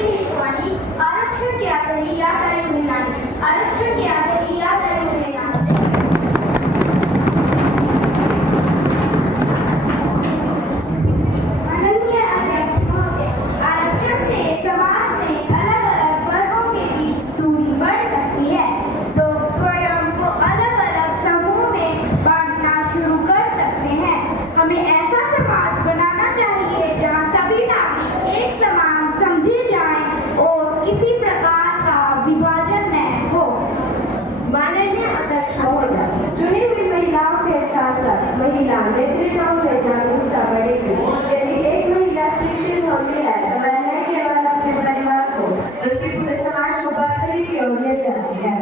स्वानी आरक्षण के आधारे याद आए उन्हें नानी आरक्षण के आधारे याद आए उन्हें नानी। माननीय अध्यक्ष महोदय, आरक्षण से समाज में अलग अलग वर्गों के बीच दूरी बढ़ सकती है। लोग स्वयं को अलग अलग समूह में बांटना शुरू कर सकते हैं। हमें ऐसा समाज बनाना चाहिए जहां सभी नागरिक एक समान समझे जाएं और किसी प्रकार का विभाजन न हो। माननीय अध्यक्ष महोदय, चुनी हुई महिलाओं के साथ साथ महिला नेतृत्व में जागरूकता बढ़ेगी। यदि एक महिला शिक्षित होती है तो वह न केवल अपने परिवार को बल्कि पूरे समाज को बढ़ाने की ओर ले जाती है।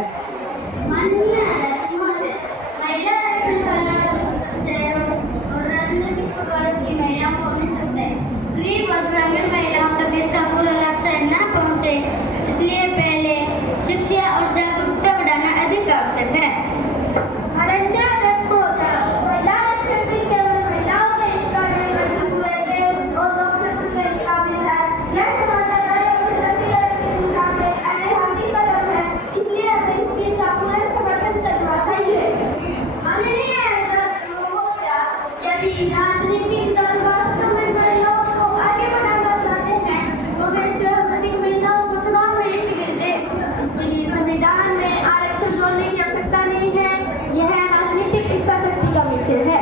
माननीय अध्यक्ष महोदय, महिला आरक्षण का लाभ शहरों और राजनीतिक वर्ग की महिलाओं को मिल सकता है। गरीब और ग्रामीण महिलाओं तक इसका पूरा लाभ शायद न पहुंचे, इसलिए पहले शिक्षा और जागरूकता बढ़ाना अधिक आवश्यक है। माननीय अध्यक्ष महोदय, महिला आरक्षण भी केवल महिलाओं के हित का नहीं बल्कि पूरे देश और लोकतंत्र के हित का भी है। यह समाज और सशक्तिकरण की दिशा में ऐतिहासिक कदम है, इसलिए हमें इस बिल का पूर्ण समर्थन करना चाहिए। माननीय अध्यक्ष महोदय, यदि राजनीतिक दल वास्तव में महिलाओं को आगे बढ़ाना चाहते हैं तो वे स्वयं अधिक महिलाओं को चुनाव में टिकट दें। इसके लिए संविधान में आरक्षण जोड़ने की आवश्यकता नहीं है, यह राजनीतिक इच्छा शक्ति का विषय है।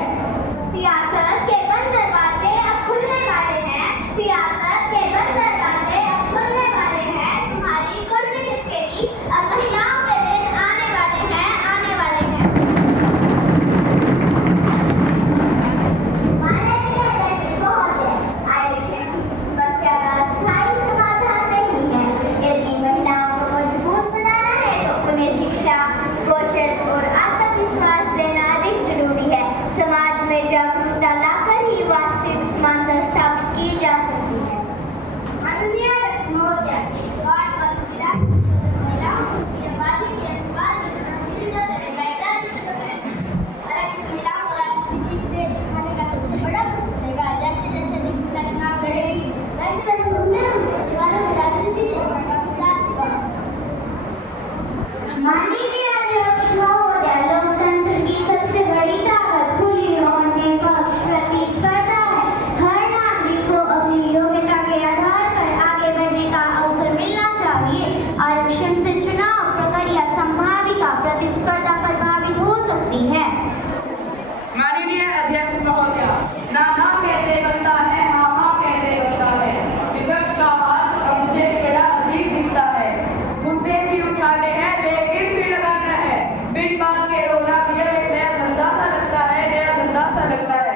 सियासत के बंद दरवाजे अब खुलने वाले हैं, सियासत के बंद दरवाजे अब खुलने वाले हैं। तुम्हारी कुर्सी किसके लिए? अब महिलाओं के दिन आने वाले हैं, आने वाले हैं। माननीय अध्यक्ष महोदय, आरक्षण किसी समस्या का स्थायी समाधान नहीं है। यदि महिलाओं को मजबूत बनाना है तो उन्हें शिक्षा, कौशल और आत्मविश्वास देना अधिक जरूरी है। समाज में जागरूकता लाकर ही वास्तविक समानता स्थापित की जा सकती है। माननीय अध्यक्ष महोदय, 108 का संविधान महिलाओं की आबादी के अनुपात में प्रतिशत महिला शिक्षक है। आरक्षण महिलाओं को राजनीति सीखने सिखाने का सबसे बड़ा रहेगा। जैसे जैसे महिला चुनाव लड़ेगी वैसे वैसे उनके परिवारों में राजनीति का विस्तार होगा। माननीय अध्यक्ष महोदय, लोकतंत्र की सबसे बड़ी ताकत खुली और निष्पक्ष प्रतिस्पर्धा है। हर नागरिक को अपनी योग्यता के आधार पर आगे बढ़ने का अवसर मिलना चाहिए। आरक्षण से चुनाव प्रक्रिया संभाविका प्रतिस्पर्धा प्रभावित हो सकती है। माननीय अध्यक्ष महोदय, ना ना कहते बनता है, हाँ हाँ कहते बनता है। विपक्ष का हाथ मुझे भी बड़ा अजीब दिखता है। मुद्दे भी उठाने हैं लेकिन भी लगाना है। बिन बात के रोना भी एक नया धंधा सा लगता है, नया धंधा सा लगता है।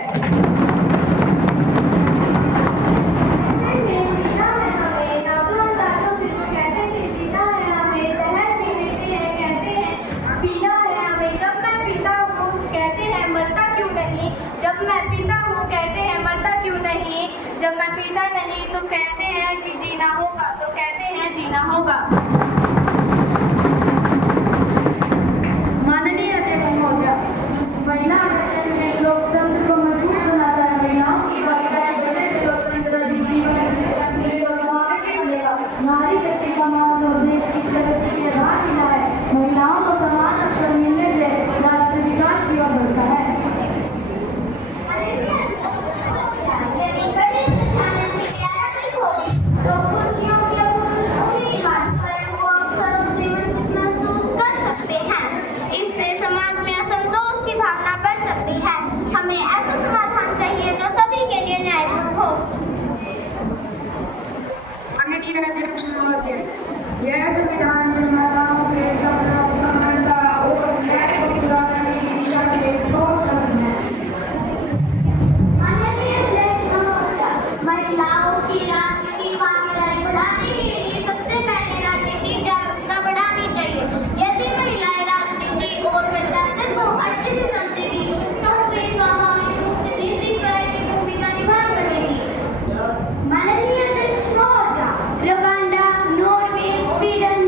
जब मैं पीता हूँ कहते हैं मरता क्यों नहीं, जब मैं पीता नहीं तो कहते हैं कि जीना होगा, तो कहते हैं जीना होगा। माननीय अध्यक्ष महोदय, महिला आरक्षण में लोकतंत्र को मजबूत बनाता है। महिलाओं की भागीदारी बढ़ने से लोकतंत्र जीवन और समावेशी बनेगा। नारी शक्ति समाज और देश की प्रगति के आधारशिला है। महिलाओं को समान अवसर मिलने से राष्ट्र विकास की ओर बढ़ता है। यदि कड़ी सिखाने से आरक्षण होगी तो कुर्सियों के पुरुष अपनी बात पर वो अवसरों से वंचित महसूस कर सकते हैं। इससे समाज में असंतोष की भावना बढ़ सकती है। हमें ऐसा समाधान चाहिए जो सभी के लिए न्यायपूर्ण हो। माननीय अध्यक्ष महोदय, यह संविधान निर्माताओं के समानता और न्याय को पूरा करने की दिशा में एक ठोस कदम है। माननीय अध्यक्ष महोदय, महिलाओं की राजनीतिक भागीदारी बढ़ाने के लिए सबसे पहले राजनीतिक जागरूकता बढ़ानी चाहिए। यदि महिलाएं राजनीति और प्रशासन को अच्छे से समझेगी तो वे स्वाभाविक रूप से नेतृत्व की भूमिका निभा सकेंगी। माननीय अध्यक्ष महोदय, रुवांडा, नॉर्वे, स्वीडन,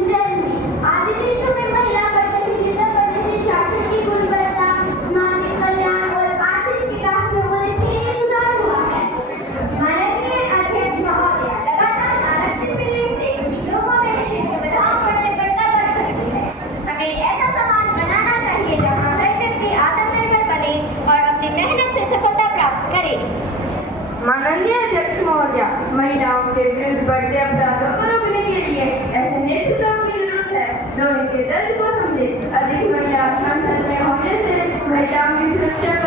महिला संसद में होने से महिलाओं की सुरक्षा